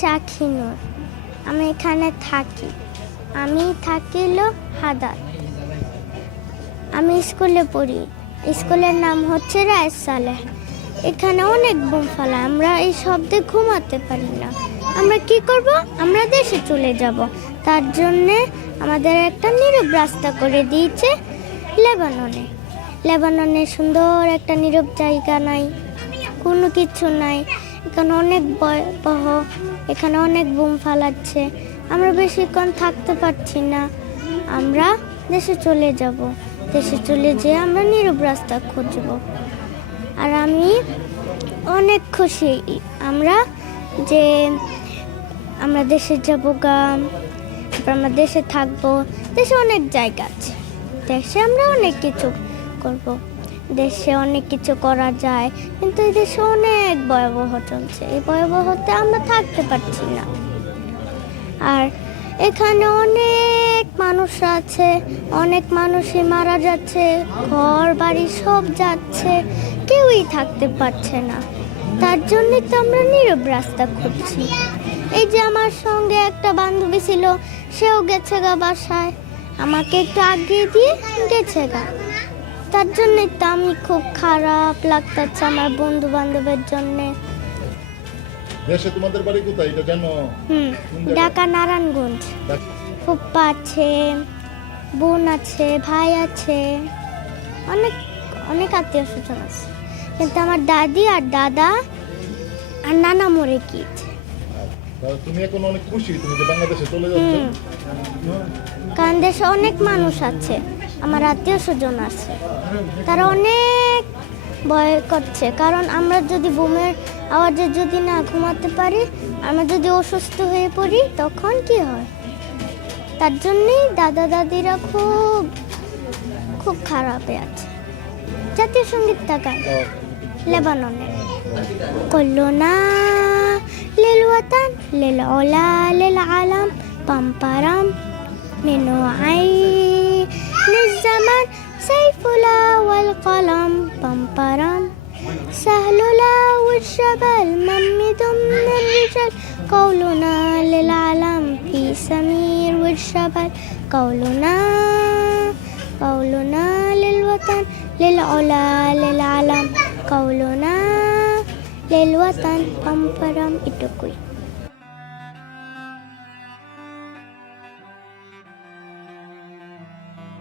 শাখিনুর। আমি এখানে থাকি। আমি থাকিলো হাদার। আমি স্কুলে পড়ি। স্কুলের নাম হচ্ছে রায়েস সালেহ। এখানে অনেক বোম ফালা, আমরা এই শব্দে ঘুমাতে পারি না। আমরা কি করব? আমরা দেশে চলে যাব। তার জন্যে আমাদের একটা নীরব রাস্তা করে দিয়েছে লেবাননে। লেবাননে সুন্দর একটা নীরব জায়গা নাই, কোনো কিছু নাই। এখানে অনেক ভয়াবহ, এখানে অনেক বোম ফালাচ্ছে। আমরা বেশিক্ষণ থাকতে পারছি না। আমরা দেশে চলে যাব। দেশে চলে যেয়ে আমরা নীরব রাস্তা খুঁজব। আর আমি অনেক খুশি আমরা যে আমরা দেশে যাব গা, আমরা দেশে থাকবো। দেশে অনেক জায়গা আছে, দেশে আমরা অনেক কিছু করব। দেশে অনেক কিছু করা যায়, কিন্তু এই দেশে অনেক ভয়াবহ চলছে। এই ভয়াবহতে আমরা থাকতে পারছি না। আর এখানে অনেক মানুষ আছে, অনেক মানুষই মারা যাচ্ছে, ঘর বাড়ি সব যাচ্ছে, কেউই থাকতে পারছে না। তার জন্যই তো আমরা নীরব রাস্তা খুঁজছি। এই যে আমার সঙ্গে একটা বান্ধবী ছিল, সেও গেছে গা বাসায়, আমাকে একটু আগিয়ে দিয়ে গেছে গা। তার জন্যই তো আমি খুব খারাপ লাগতেছে আমার বন্ধু বান্ধবের জন্যে। দেশে তোমাদের বাড়ি কোথায় এটা জানো? ঢাকা নারায়ণগঞ্জ। ফুপ্পা আছে, বোন আছে, ভাই আছে, অনেক অনেক আত্মীয় স্বজন আছে। কিন্তু আমার দাদি আর দাদা আর নানা মরে গিয়েছে। তুমি এখন অনেক খুশি তুমি যে বাংলাদেশে চলে যাচ্ছ? কারণ দেশে অনেক মানুষ আছে, আমার আত্মীয় স্বজন আছে, তারা অনেক ভয় করছে। কারণ আমরা যদি বোমের আওয়াজে যদি না ঘুমাতে পারি, আমরা যদি অসুস্থ হয়ে পড়ি, তখন কি হয়? তার জন্যই দাদা দাদিরা খুব খুব খারাপে আছে। জাতীয় সঙ্গীত তাকায় লেবাননে। কল্লোনা লিল ওয়াতান লিল উলা লিল আলাম পাম্পারাম মিনু আইনিজ জামান সাইফুলা ওয়াল কলম পাম্পারাম সাহলুলা ওয়াল শাবাল মামিদুম মির রিজাল قولنا للعالم في سمير والشبل قولنا للوطن للعلا للعلم قولنا للوطن পাম্পারাম। এটুকুই।